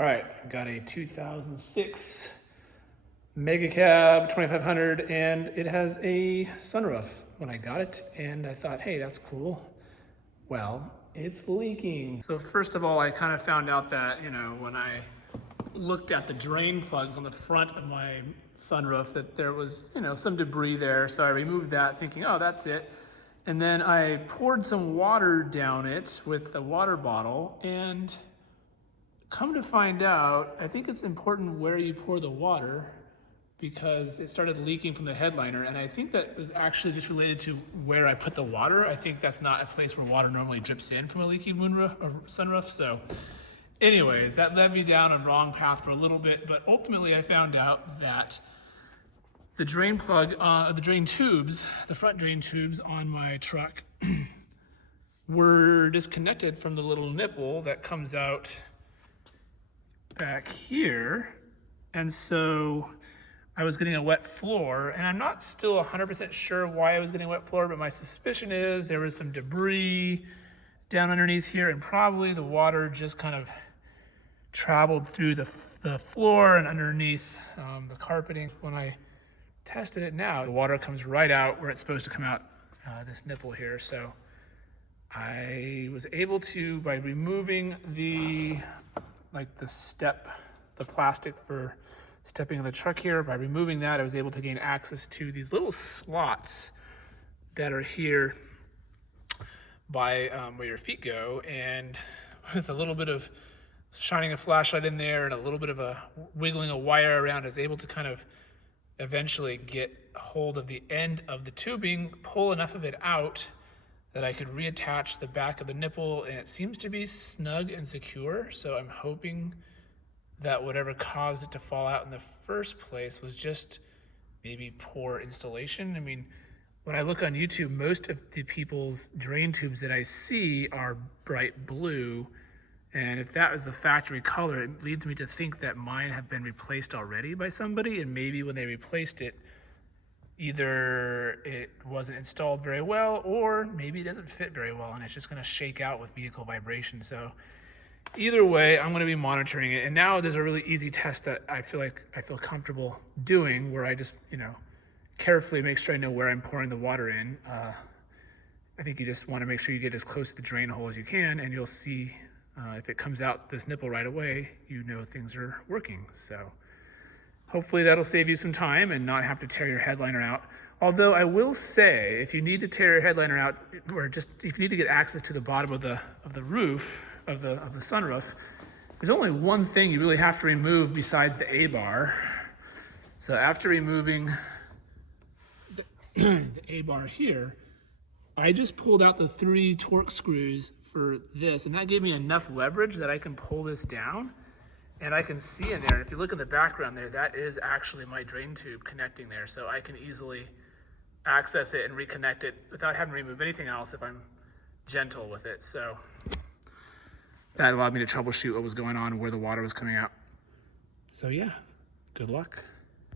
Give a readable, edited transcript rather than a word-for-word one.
All right, got a 2006 Mega Cab 2500 and it has a sunroof when I got it, and I thought, hey, that's cool. Well, it's leaking. So first of all, I kind of found out that, when I looked at the drain plugs on the front of my sunroof, that there was, some debris there. So I removed that thinking, oh, that's it. And then I poured some water down it with a water bottle, and come to find out, I think it's important where you pour the water, because it started leaking from the headliner, and I think that was actually just related to where I put the water. I think that's not a place where water normally drips in from a leaking moonroof or sunroof. So anyways, that led me down a wrong path for a little bit, but ultimately I found out that the drain plug, the drain tubes, the front drain tubes on my truck were disconnected from the little nipple that comes out back here. And so I was getting a wet floor, and I'm not still 100% sure why I was getting a wet floor, but my suspicion is there was some debris down underneath here, and probably the water just kind of traveled through the floor and underneath the carpeting. When I tested it now, the water comes right out where it's supposed to come out, this nipple here. So I was able to, by removing the plastic for stepping in the truck here, by removing that, I was able to gain access to these little slots that are here by where your feet go. And with a little bit of shining a flashlight in there and a little bit of wiggling a wire around, I was able to kind of eventually get hold of the end of the tubing, pull enough of it out that I could reattach the back of the nipple, and it seems to be snug and secure. So I'm hoping that whatever caused it to fall out in the first place was just maybe poor installation. I mean, when I look on YouTube, most of the people's drain tubes that I see are bright blue. And if that was the factory color, it leads me to think that mine have been replaced already by somebody. And maybe when they replaced it, either it wasn't installed very well, or maybe it doesn't fit very well and it's just gonna shake out with vehicle vibration. So either way, I'm going to be monitoring it. And now there's a really easy test that I feel comfortable doing, where I just, carefully make sure I know where I'm pouring the water in. I think you just want to make sure you get as close to the drain hole as you can, and you'll see if it comes out this nipple right away, things are working. So hopefully that'll save you some time and not have to tear your headliner out. Although I will say, if you need to tear your headliner out, or just if you need to get access to the bottom of the roof, of the sunroof, there's only one thing you really have to remove besides the A-bar. So after removing the A-bar here, I just pulled out the 3 torque screws for this, and that gave me enough leverage that I can pull this down, and I can see in there, if you look in the background there, that is actually my drain tube connecting there. So I can easily access it and reconnect it without having to remove anything else if I'm gentle with it. So that allowed me to troubleshoot what was going on and where the water was coming out. So yeah, good luck.